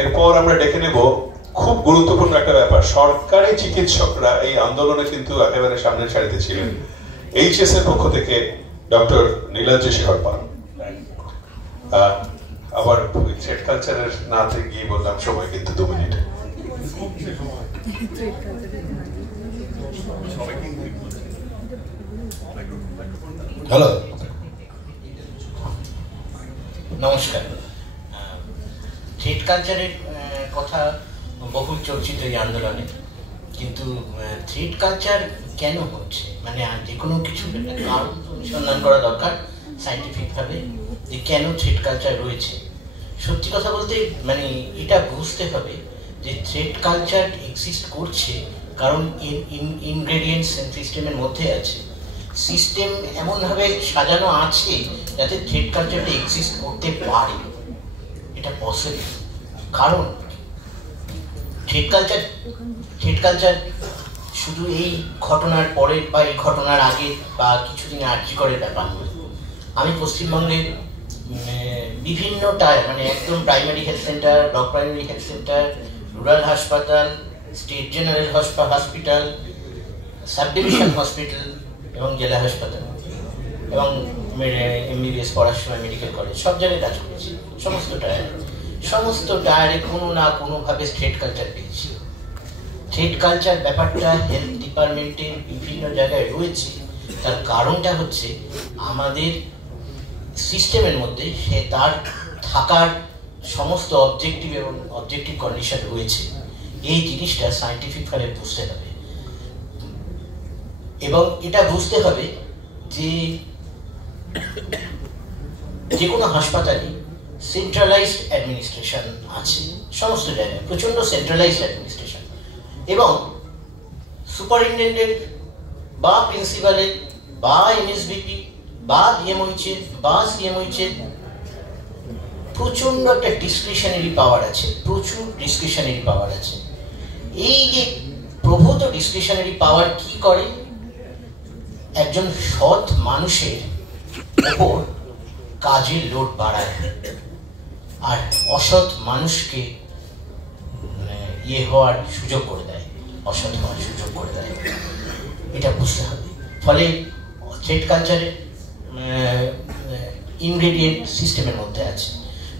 এরপর আমরা ডেকে নেব খুব গুরুত্বপূর্ণ একটা ব্যাপার। সরকারি চিকিৎসকরা এই আন্দোলনে কিন্তু একেবারে সামনের সারিতে ছিলেন। এইচএস এর পক্ষ থেকে ডক্টর নীলাঞ্জ শেখর পান। আবার থ্রেড কালচারের নাতে গিয়ে বললাম সময় কিন্তু 2 মিনিট। হ্যালো, নমস্কার। থ্রেড কালচারের কথা বহুল চর্চিত এই আন্দোলনে, কিন্তু থ্রেড কালচার কেন হচ্ছে, মানে যে কোনো কিছু কারণ অনুসন্ধান করা দরকার সাইন্টিফিকভাবে যে কেন থ্রেড কালচার রয়েছে। সত্যি কথা বলতে মানে এটা বুঝতে হবে যে থ্রেড কালচার এক্সিস্ট করছে কারণ ইনগ্রেডিয়েন্টস সিস্টেমের মধ্যে আছে। সিস্টেম এমনভাবে সাজানো আছে যাতে থ্রেড কালচারটা এক্সিস্ট করতে পারে, এটা পসিবল। কারণ থ্রেড কালচার শুধু এই ঘটনার পরে বা এই ঘটনার আগে বা কিছুদিন আর্যিকরের ব্যাপার নয়। আমি পশ্চিমবঙ্গের বিভিন্ন মানে একদম primary health centre, block primary health centre, rural হাসপাতাল, state general hospital, sub division hospital এবং জেলা হাসপাতাল এবং এমবিবিএস পড়ার সময় মেডিকেল কলেজ, সব জায়গায় কাজ করেছি। সমস্ত টায়ারে কোনো না কোনোভাবে থ্রেড কালচার পেয়েছি। থ্রেড কালচার ব্যাপারটা হেলথ ডিপার্টমেন্টের বিভিন্ন জায়গায় রয়েছে। তার কারণটা হচ্ছে আমাদের সিস্টেমের মধ্যে সে তার থাকার সমস্ত অবজেক্টিভ এবং অবজেক্টিভ কন্ডিশন রয়েছে। এই জিনিসটা সায়েন্টিফিকভাবে বুঝতে হবে এবং এটা বুঝতে হবে যে কোনো হাসপাতালে সেন্ট্রালাইজড অ্যাডমিনিস্ট্রেশন আছে, সমস্ত জায়গায় প্রচণ্ড সেন্ট্রালাইজড অ্যাডমিনিস্ট্রেশন, এবং সুপারিনটেন্ডেন্ট বা প্রিন্সিপালের বা এমএসবিপি বা ডিএমওইচের বা সিএমওইচের প্রচণ্ড একটা ডিসক্রিশনারি পাওয়ার আছে, প্রচুর ডিসক্রিশনারি পাওয়ার আছে। এই যে প্রভূত ডিসক্রিশনারি পাওয়ার কি করে, একজন সৎ মানুষের উপর কাজের লোড বাড়ায় আর অসৎ মানুষকে হওয়ার সুযোগ করে দেয়, অসৎ হওয়ার সুযোগ করে দেয়। এটা বুঝতে হবে। ফলে থ্রেড কালচারের ইনগ্রেডিয়েন্ট সিস্টেমের মধ্যে আছে।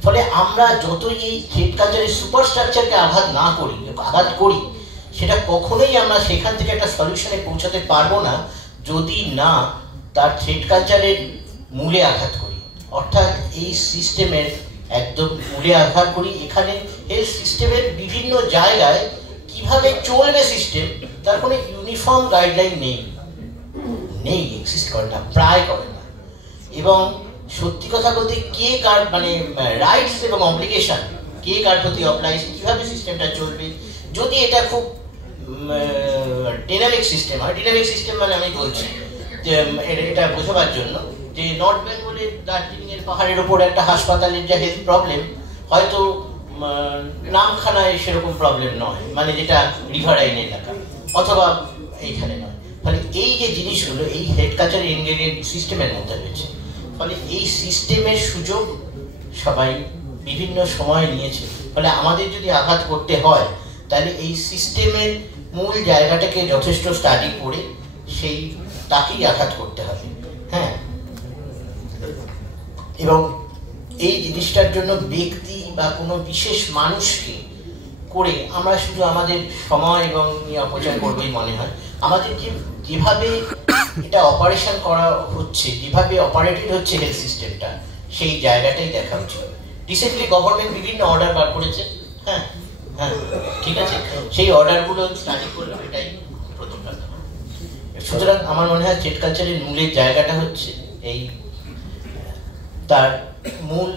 ফলে আমরা যতই এই থ্রেড কালচারের সুপারস্ট্রাকচারকে আঘাত করি সেটা কখনোই আমরা সেখান থেকে একটা সলিউশনে পৌঁছাতে পারবো না যদি না তার থ্রেড কালচারের মূলে আঘাত করি, অর্থাৎ এই সিস্টেমের একদম মূলে আঘাত করি। এখানে এই সিস্টেমের বিভিন্ন জায়গায় কিভাবে চলবে সিস্টেম তার কোনো ইউনিফর্ম গাইডলাইন নেই, এক্সিস্ট করে না, প্রায় করে না। এবং সত্যি কথা বলতে কে কার মানে রাইটস এবং অব্লিগেশন কে কার প্রতি অ্যাপ্লাইজ, কিভাবে সিস্টেমটা চলবে। যদি এটা খুব ডাইনামিক সিস্টেম হয়, ডাইনামিক সিস্টেম মানে আমি বলছি যে এটা বোঝাবার জন্য যে নর্থ বেঙ্গলের দার্জিলিংয়ের পাহাড়ের ওপর একটা হাসপাতালের যে হেলথ প্রবলেম হয়তো নামখানায় সেরকম প্রবলেম নয়, মানে যেটা রিভারাইন এলাকা অথবা এইখানে নয়। ফলে এই যে জিনিসগুলো এই হেড কালচারের ইনগ্রেডিয়েন্ট সিস্টেমের মধ্যে রয়েছে। ফলে এই সিস্টেমের সুযোগ সবাই বিভিন্ন সময় নিয়েছে। ফলে আমাদের যদি আঘাত করতে হয় তাহলে এই সিস্টেমের মূল জায়গাটাকে যথেষ্ট স্টাডি করে তাকেই আঘাত করতে হবে। হ্যাঁ, এবং এই জিনিসটার জন্য ব্যক্তি বা কোনো বিশেষ মানুষকে করে আমরা শুধু আমাদের সময় এবং অপচয় করবেই মনে হয়। আমাদের যেভাবে এটা অপারেশন করা হচ্ছে, যেভাবে অপারেটেড হচ্ছে হেলথ সিস্টেমটা, সেই জায়গাটাই দেখা উচিত। রিসেন্টলি গভর্নমেন্ট বিভিন্ন অর্ডার বার করেছে। হ্যাঁ, ঠিক আছে, সেই অর্ডারগুলো স্টাডি করলে এটাই প্রথম কথা। সুতরাং আমার মনে হয় থ্রেড কালচারের মূলের জায়গাটা হচ্ছে এই তার মূল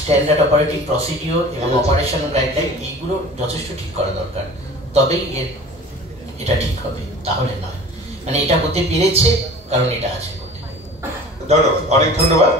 স্ট্যান্ডার্ড অপারেটিং প্রসিডিওর এবং অপারেশন গাইডলাইন, এইগুলো যথেষ্ট ঠিক করা দরকার, তবেই এটা ঠিক হবে, তাহলে নয়। মানে এটা হতে পেরেছে কারণ এটা আছে। ধন্যবাদ, অনেক ধন্যবাদ।